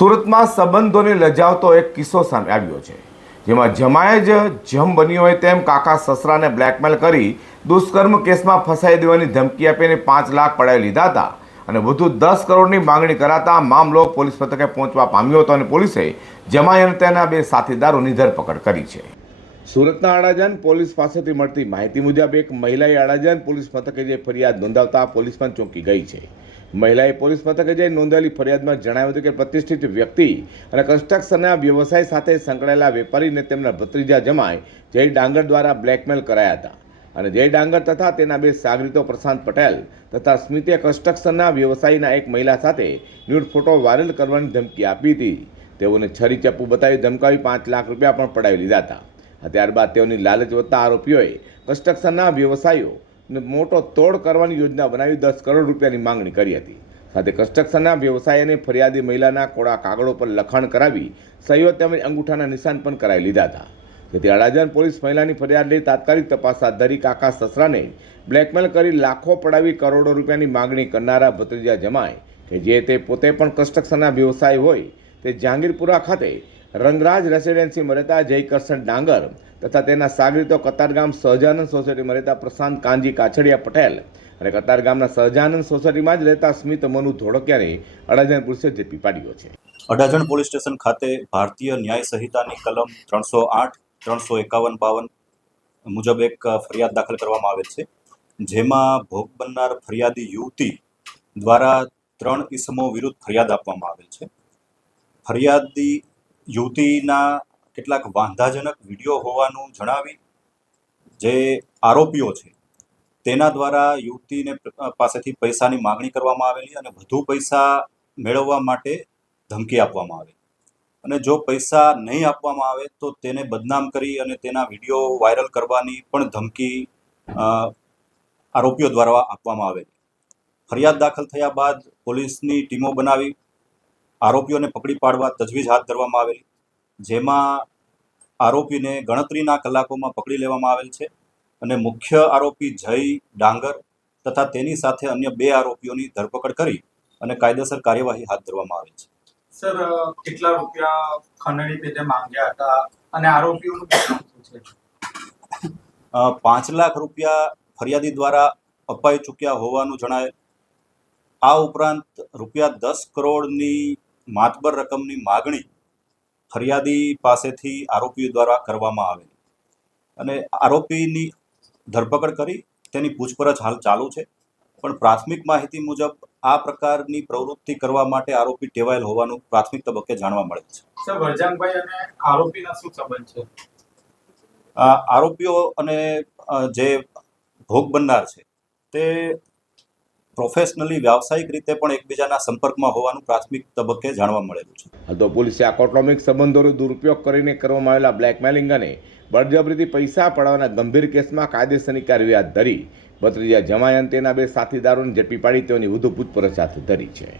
સુરતમાં સંબંધોને લજાવતો એક કિસ્સો સામે આવ્યો છે, જેમાં જમાએ જ જમ બન્યો હોય તેમ કાકા સસરાને બ્લેકમેલ કરી દુષ્કર્મ કેસમાં ફસાઈ દેવાની ધમકી આપીને પાંચ લાખ પડાવી લીધા હતા અને વધુ દસ કરોડની માંગણી કરાતા મામલો પોલીસ મથકે પહોંચવા પામ્યો હતો અને પોલીસે જમાઈ અને તેના બે સાથીદારોની ધરપકડ કરી છે. સુરતના અડાજણ પોલીસ પાસેથી મળતી માહિતી મુજબ એક મહિલાએ અડાજણ પોલીસ મથકે જે ફરિયાદ નોંધાવતા પોલીસ પણ ચોંકી ગઈ છે. મહિલાએ પોલીસ મથકે જઈ નોંધાયેલી ફરિયાદમાં જણાવ્યું હતું કે પ્રતિષ્ઠિત વ્યક્તિ અને કન્સ્ટ્રક્શનના વ્યવસાય સાથે સંકળાયેલા વેપારીને તેમના ભત્રીજા જમાય જય ડાંગર દ્વારા બ્લેકમેલ કરાયા હતા. અને જય ડાંગર તથા તેના બે સાગરીતો પ્રશાંત પટેલ તથા સ્મિતે કન્સ્ટ્રક્શનના વ્યવસાયીના એક મહિલા સાથે ન્યૂડ ફોટો વાયરલ કરવાની ધમકી આપી હતી. તેઓને છરી ચપ્પુ બતાવી ધમકાવી પાંચ લાખ રૂપિયા પણ પડાવી લીધા હતા. ત્યારબાદ તેઓની લાલચ વધતા આરોપીઓએ કન્સ્ટ્રક્શનના વ્યવસાયીઓ મોટો તોડ કરવાની યોજના બનાવી દસ કરોડ રૂપિયાની માંગણી કરી હતી. સાથે કન્સ્ટ્રક્શનના વ્યવસાયને ફરિયાદી મહિલાના કોળા કાગળો પર લખાણ કરાવી સહીઓ તેમજ અંગૂઠાના નિશાન પણ કરાવી લીધા હતા. જેથી અડાજણ પોલીસ મહિલાની ફરિયાદ લઈ તાત્કાલિક તપાસ હાથ ધરી કાકા સસરાને બ્લેકમેલ કરી લાખો પડાવી કરોડો રૂપિયાની માંગણી કરનારા ભત્રીજા જમાય કે જે તે પોતે પણ કન્સ્ટ્રક્શનના વ્યવસાય હોય તે જહાંગીરપુરા ખાતે રંગરાજ રેસિડેન્સીમાં રહેતા જય કરશન ડાંગર તથા તેના સાગરીતો કતારગામ સહજાનંદ સોસાયટીમાં રહેતા પ્રશાંત કાંજી કાછડિયા પટેલ અને કતારગામના સહજાનંદ સોસાયટીમાં જ રહેતા સ્મિત મનુ ધોળકિયાને અડાજણ પોલીસે ઝડપી પાડ્યો છે. અડાજણ પોલીસ સ્ટેશન ખાતે ભારતીય ન્યાય સંહિતાની કલમ ત્રણસો આઠ, ત્રણસો એકાવન, બાવન મુજબ એક ફરિયાદ દાખલ કરવામાં આવેલ છે. જેમાં ભોગ બનનાર ફરિયાદી યુવતી દ્વારા ત્રણ ઇસમો વિરુદ્ધ ફરિયાદ આપવામાં આવેલ છે. ફરિયાદી યુવતીના કેટલાક વાંધાજનક વીડિયો હોવાનું જણાવી જે આરોપીઓ છે, તેના દ્વારા યુવતીને પાસેથી પૈસાની માગણી કરવામાં આવેલી અને વધુ પૈસા મેળવવા માટે ધમકી આપવામાં આવે. અને જો પૈસા નહીં આપવામાં આવે તો તેને બદનામ કરી અને તેના વીડિયો વાયરલ કરવાની પણ ધમકી આરોપીઓ દ્વારા આપવામાં આવેલી. ફરિયાદ દાખલ થયા બાદ પોલીસની ટીમો બનાવી આરોપીઓને પકડી પાડવા તજવીજ હાથ ધરવામાં આવેલી. જેમાં આરોપીને ગણતરીના કલાકોમાં પકડી લેવામાં આવેલ છે અને મુખ્ય આરોપી જય ડાંગર તથા તેની સાથે અન્ય બે આરોપીઓની ધરપકડ કરી અને કાયદેસર કાર્યવાહી હાથ ધરવામાં આવી છે. સર કેટલા રૂપિયા ખંડણી પેટે માંગ્યા હતા અને આરોપીઓનું છે? પાંચ લાખ રૂપિયા ફરિયાદી દ્વારા અપાઈ ચૂક્યા હોવાનું જણાય. આ ઉપરાંત રૂપિયા દસ કરોડની માતબર રકમની માગણી ફરિયાદી પાસેથી આરોપીઓ દ્વારા કરવામાં આવેલી અને આરોપીની ધરપકડ કરી તેની પૂછપરછ હાલ ચાલુ છે. પણ પ્રાથમિક માહિતી મુજબ આ પ્રકારની પ્રવૃત્તિ કરવા માટે આરોપી ટેવાયેલ હોવાનું પ્રાથમિક તબક્કે જાણવા મળે છે. સર વરજાંગભાઈ અને આરોપીના શું સંબંધ છે? આ આરોપીઓ અને જે ભોગ બનનાર છે તે પ્રોફેશનલી વ્યાવસાયિક રીતે પણ એકબીજાના સંપર્કમાં હોવાનું પ્રાથમિક તબક્કે જાણવા મળેલું છે. તો પોલીસે આ કોટોમિક સંબંધોનો દુરુપયોગ કરીને કરવામાં આવેલા બ્લેકમેલિંગ અને બળજબરીથી પૈસા પડાવવાના ગંભીર કેસમાં કાયદેસરની કાર્યવાહી હાથ ધરી. ભત્રીજા જમાય તેના બે સાથીદારોને ઝડપી પાડી તેઓની વધુ પૂછપરછ હાથ ધરી છે.